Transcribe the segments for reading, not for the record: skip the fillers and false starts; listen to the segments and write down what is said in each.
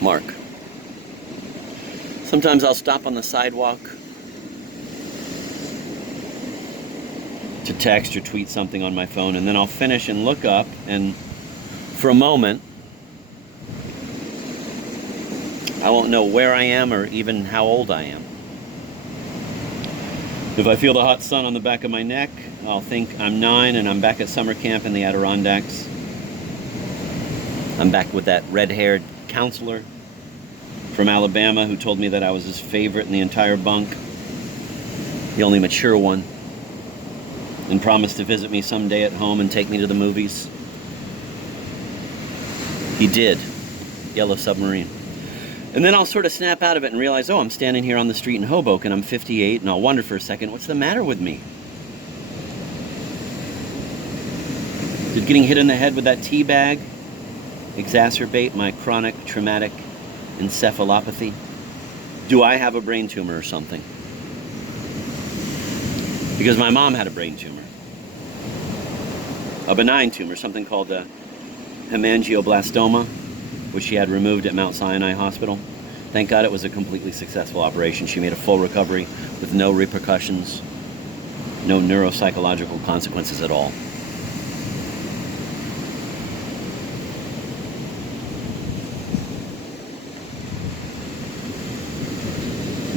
Mark. Sometimes I'll stop on the sidewalk to text or tweet something on my phone, and then I'll finish and look up, and for a moment, I won't know where I am or even how old I am. If I feel the hot sun on the back of my neck, I'll think I'm 9 and I'm back at summer camp in the Adirondacks. I'm back with that red-haired counselor from Alabama who told me that I was his favorite in the entire bunk, the only mature one, and promised to visit me someday at home and take me to the movies. He did. Yellow Submarine. And then I'll sort of snap out of it and realize, oh, I'm standing here on the street in Hoboken, I'm 58, and I'll wonder for a second, what's the matter with me? Did getting hit in the head with that tea bag exacerbate my chronic traumatic encephalopathy? Do I have a brain tumor or something? Because my mom had a brain tumor. A benign tumor, something called a hemangioblastoma, which she had removed at Mount Sinai Hospital. Thank God it was a completely successful operation. She made a full recovery with no repercussions, no neuropsychological consequences at all.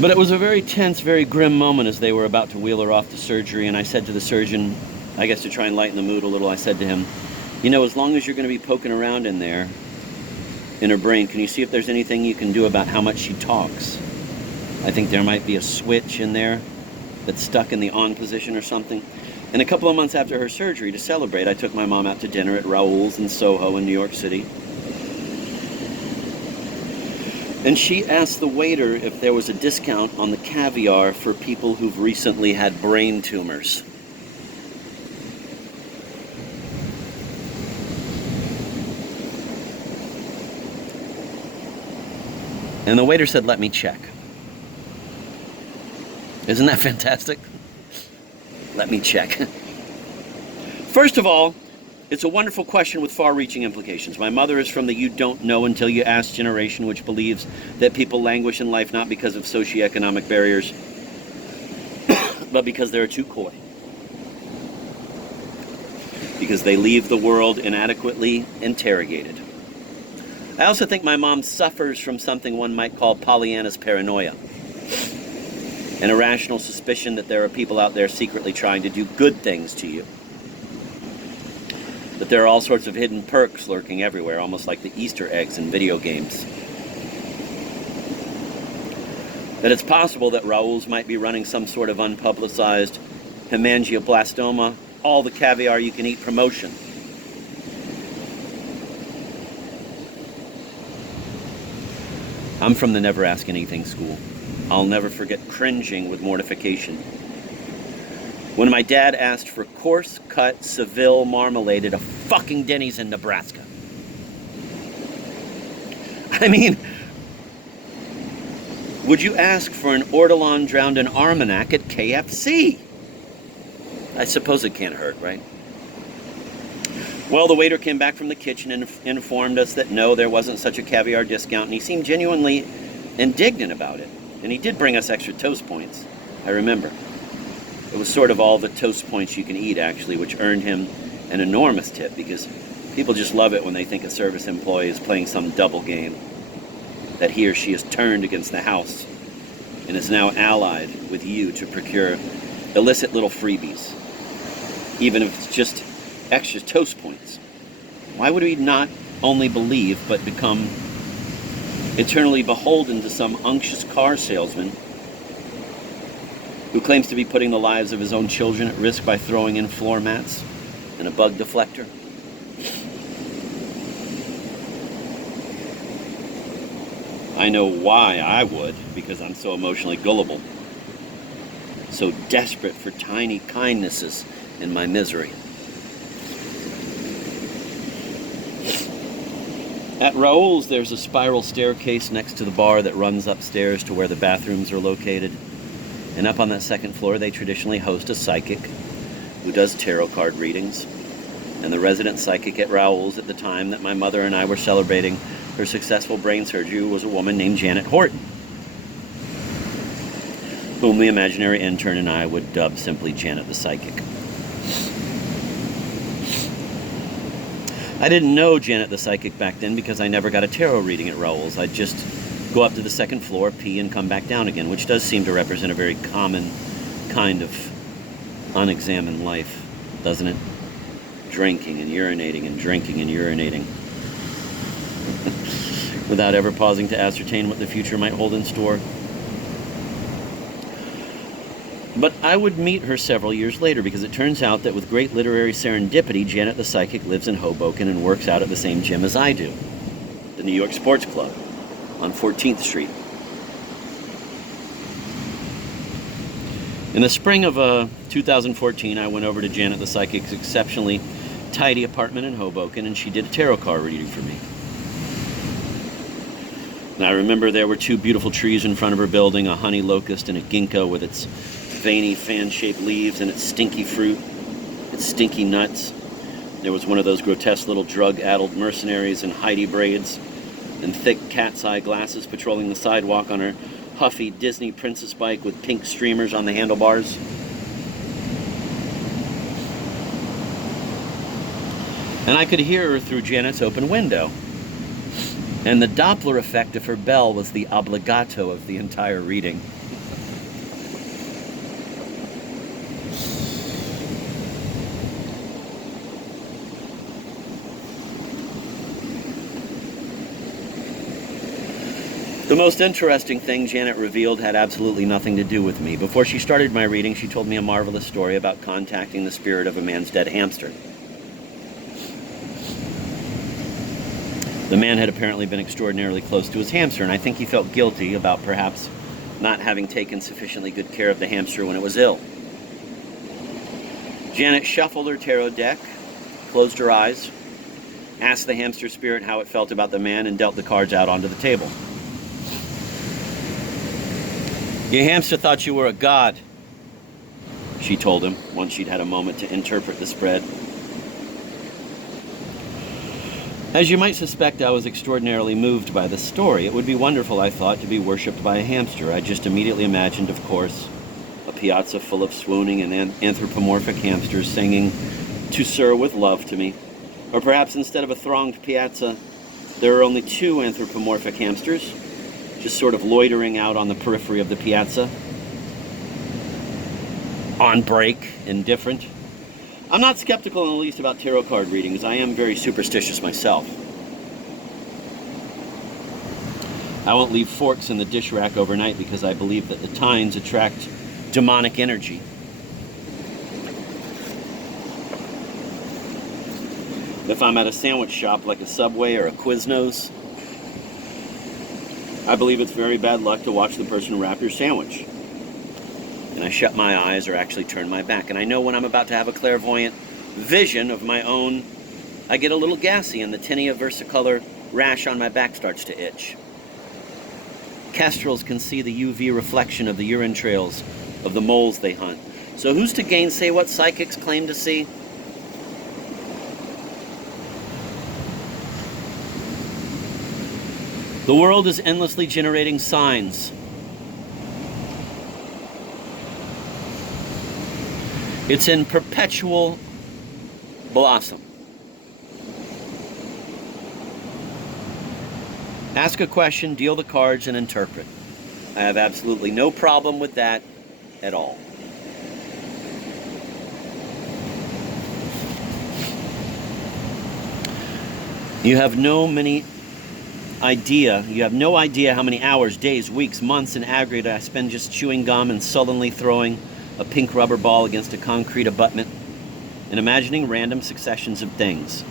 But it was a very tense, very grim moment as they were about to wheel her off to surgery, and I said to the surgeon, I guess to try and lighten the mood a little, I said to him, you know, as long as you're going to be poking around in there, in her brain, can you see if there's anything you can do about how much she talks? I think there might be a switch in there that's stuck in the on position or something. And a couple of months after her surgery, to celebrate, I took my mom out to dinner at Raoul's in Soho in New York City. And she asked the waiter if there was a discount on the caviar for people who've recently had brain tumors. And the waiter said, let me check. Isn't that fantastic? Let me check. First of all, it's a wonderful question with far-reaching implications. My mother is from the you don't know until you ask generation, which believes that people languish in life not because of socioeconomic barriers, but because they're too coy. Because they leave the world inadequately interrogated. I also think my mom suffers from something one might call Pollyanna's paranoia. An irrational suspicion that there are people out there secretly trying to do good things to you. That there are all sorts of hidden perks lurking everywhere, almost like the Easter eggs in video games. That it's possible that Raoul's might be running some sort of unpublicized hemangioblastoma, all the caviar you can eat promotion. I'm from the Never Ask Anything school. I'll never forget cringing with mortification when my dad asked for coarse-cut Seville marmalade at a fucking Denny's in Nebraska. I mean, would you ask for an ortolan drowned in Armagnac at KFC? I suppose it can't hurt, right? Well, the waiter came back from the kitchen and informed us that no, there wasn't such a caviar discount, and he seemed genuinely indignant about it. And he did bring us extra toast points, I remember. It was sort of all the toast points you can eat, actually, which earned him an enormous tip, because people just love it when they think a service employee is playing some double game, that he or she has turned against the house and is now allied with you to procure illicit little freebies, even if it's just extra toast points. Why would we not only believe, but become eternally beholden to some unctuous car salesman who claims to be putting the lives of his own children at risk by throwing in floor mats and a bug deflector? I know why I would, because I'm so emotionally gullible, so desperate for tiny kindnesses in my misery. At Raoul's, there's a spiral staircase next to the bar that runs upstairs to where the bathrooms are located. And up on that second floor, they traditionally host a psychic who does tarot card readings. And the resident psychic at Raoul's at the time that my mother and I were celebrating her successful brain surgery was a woman named Janet Horton, whom the imaginary intern and I would dub simply Janet the Psychic. I didn't know Janet the Psychic back then because I never got a tarot reading at Raoul's. I'd just go up to the second floor, pee, and come back down again, which does seem to represent a very common kind of unexamined life, doesn't it? Drinking and urinating and drinking and urinating. Without ever pausing to ascertain what the future might hold in store. But I would meet her several years later because it turns out that with great literary serendipity, Janet the Psychic lives in Hoboken and works out at the same gym as I do, the New York Sports Club on 14th Street. In the spring of 2014, I went over to Janet the Psychic's exceptionally tidy apartment in Hoboken, and she did a tarot card reading for me. And I remember there were two beautiful trees in front of her building, a honey locust and a ginkgo with its veiny fan-shaped leaves and its stinky fruit, its stinky nuts. There was one of those grotesque little drug-addled mercenaries in Heidi braids and thick cat's eye glasses patrolling the sidewalk on her huffy Disney princess bike with pink streamers on the handlebars. And I could hear her through Janet's open window. And the Doppler effect of her bell was the obligato of the entire reading. The most interesting thing Janet revealed had absolutely nothing to do with me. Before she started my reading, she told me a marvelous story about contacting the spirit of a man's dead hamster. The man had apparently been extraordinarily close to his hamster, and I think he felt guilty about perhaps not having taken sufficiently good care of the hamster when it was ill. Janet shuffled her tarot deck, closed her eyes, asked the hamster spirit how it felt about the man, and dealt the cards out onto the table. Your hamster thought you were a god, she told him, once she'd had a moment to interpret the spread. As you might suspect, I was extraordinarily moved by this story. It would be wonderful, I thought, to be worshipped by a hamster. I just immediately imagined, of course, a piazza full of swooning and anthropomorphic hamsters singing "To Sir with Love" to me. Or perhaps instead of a thronged piazza, there are only two anthropomorphic hamsters, just sort of loitering out on the periphery of the piazza. On break, indifferent. I'm not skeptical in the least about tarot card readings. I am very superstitious myself. I won't leave forks in the dish rack overnight because I believe that the tines attract demonic energy. If I'm at a sandwich shop like a Subway or a Quiznos, I believe it's very bad luck to watch the person wrap your sandwich. And I shut my eyes or actually turn my back. And I know when I'm about to have a clairvoyant vision of my own, I get a little gassy and the tinea versicolor rash on my back starts to itch. Kestrels can see the UV reflection of the urine trails of the moles they hunt. So who's to gainsay what psychics claim to see? The world is endlessly generating signs. It's in perpetual blossom. Ask a question, deal the cards, and interpret. I have absolutely no problem with that at all. You have no idea how many hours, days, weeks, months in aggregate I spend just chewing gum and sullenly throwing a pink rubber ball against a concrete abutment and imagining random successions of things.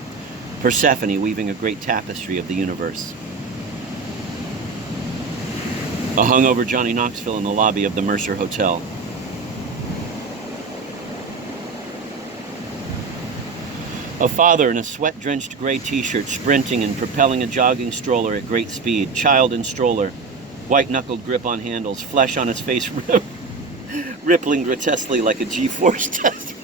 Persephone weaving a great tapestry of the universe. A hungover Johnny Knoxville in the lobby of the Mercer Hotel. A father in a sweat-drenched gray t-shirt sprinting and propelling a jogging stroller at great speed. Child in stroller, white-knuckled grip on handles, flesh on his face rippling grotesquely like a G-force test.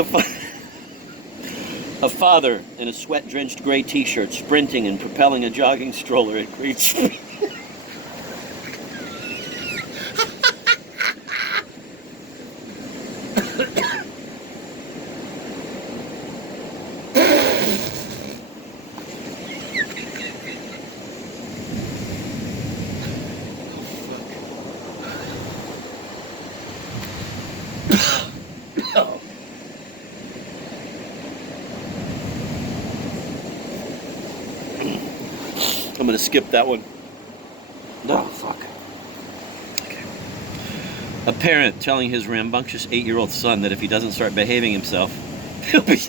A, fa- a father in a sweat-drenched gray t-shirt sprinting and propelling a jogging stroller at great speed. I'm going to skip that one. Oh, fuck. Okay. A parent telling his rambunctious 8-year-old son that if he doesn't start behaving himself, he'll be